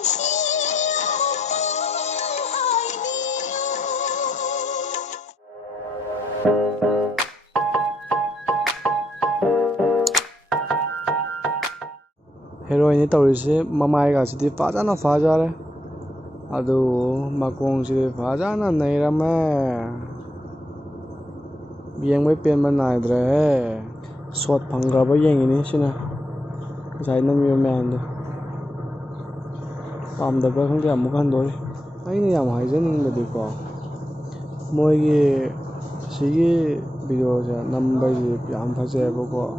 Heroine tawrisi mamai ga sidi fajana fajare adu makong sidi fajana nairame yengbai penma naidre shot phangraba yengini sina sai nami memdo pamdaba khangde amuk handori aina yam haijaningdadi ko moigi sigi video ja number ji yam phajeba ko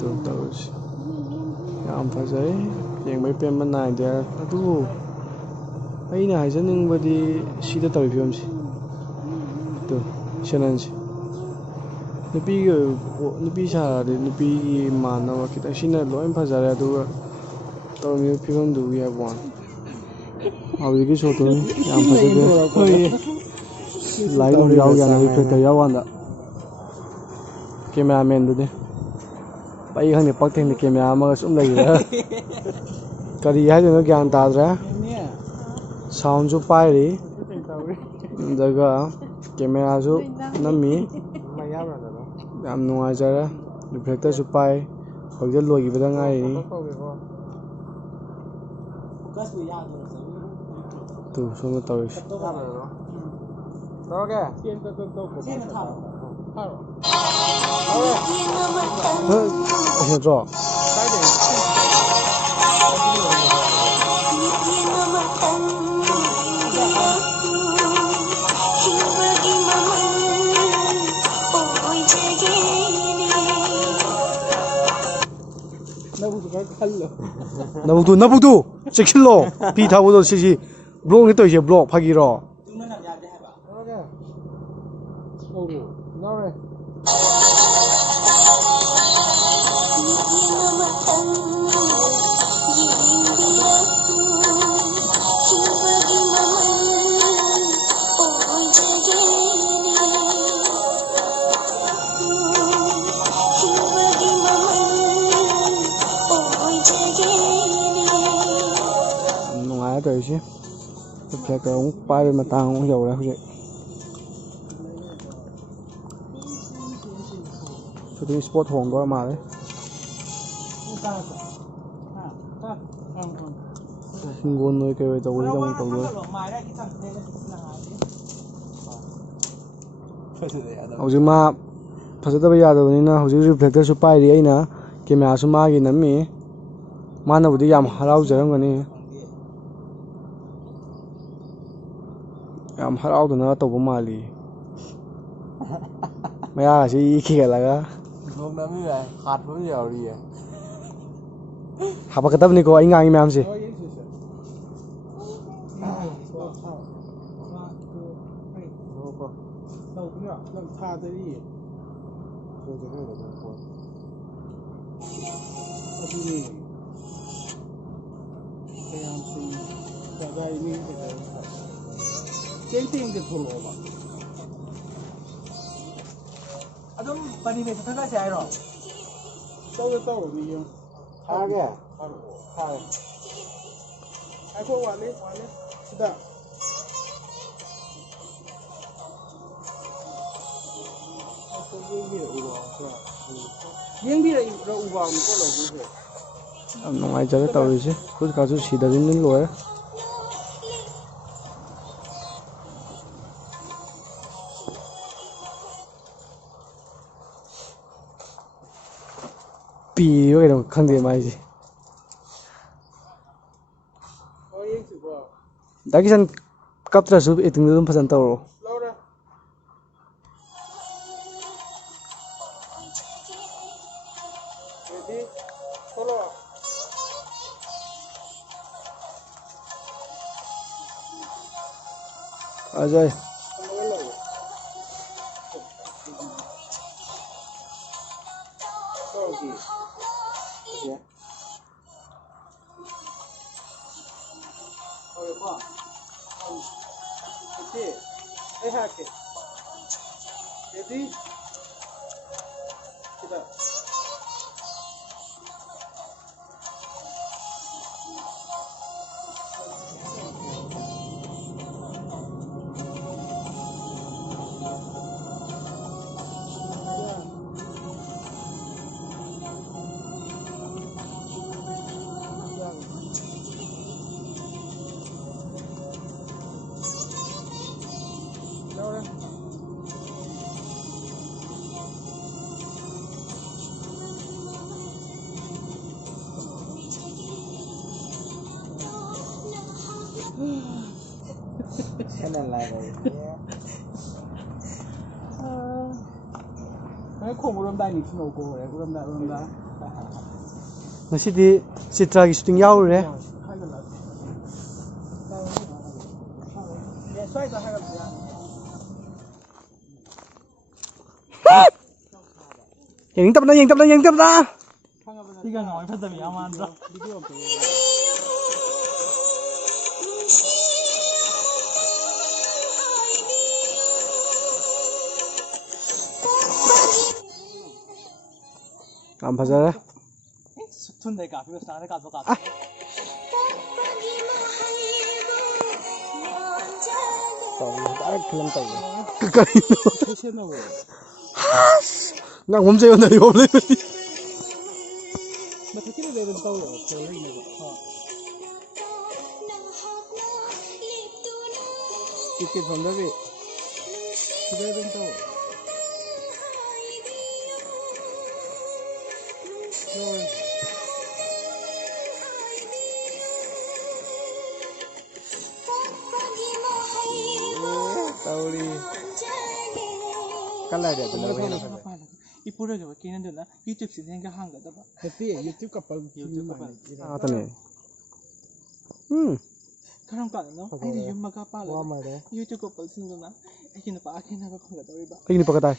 to tawrisi yam phajai yengbai penma naidre adu aina haijaningbadi sida tawi filmsi to channelsi nupi saradi nupi manaba kitang sina loin phajare aduga tawmi film du ya one awigi soto yam phajade light on yaw yana reflector yawanda cameraman du de pai khang ne pakteng de camera ama sum lai kari ha no gyan tadra sound ju pairi daga camera ju nami yam nuaijara reflector ju pai hojal logi bada ngai tu sono tawis oke Ayo jo. 나부두 잭실로 비 타고도 시시 블록이 또 이제 블록 파기로 되지. 그렇게 빨리만 땅 오려고 그래. 슈팅 스포트 온 거야 말해. 신고는 이렇게 왜 저거 이런 거 또. 하지마 फसदब यादवनीना हौजिक reflector सु पाइरि अइना camera सु मागी नमी मानबुदि याम हराउ जरंगनी याम हराउदना तौब माली मया सि खिगलगा लोग नमी है हाथ में यावरी है हाबकतबनी को अइ ngangi मैम से अदम पानी में थका से आइरो तो नहीं आ गया हां आको वाले सीधा ये भी उबा को लोगो से अब नंगाई जरे तौरिसे खुद काजु सीधा दिन लोए 삐요 이런 칸데 마이지 다기산 깝트라스 에팅도 좀 파산 떠로 아자이 cái này là cái khủng của đây mình không có rồi của đây ngꯁꯤꯗꯤ ꯆꯤꯇ꯭ꯔꯥꯒꯤ ꯁꯨꯇꯤꯡ ꯌꯥꯎꯔꯨꯔꯦ ꯌꯦꯡꯇꯕꯅ 이거 너무 편집이 야만다. 안 파자래? 스툰 내가 그거 사내 가서 가. 나 몸제 연나 이거 없네. 나 특히 내는 또 저기 이렇게 전달이 그대로 또 Tauri. Kalai dia tu nak 이 프로그램 끼는 데나 유튜브 신경 한 거다 봐. 그때 유튜브 kapal 유튜브 kapal. Ah, tane. 그런 거 아니야? 아니 윤마가 빨라. 유튜브 kapal 신경나. 이게 나 빠게 나가 건 거다 봐. Ini pakai tai.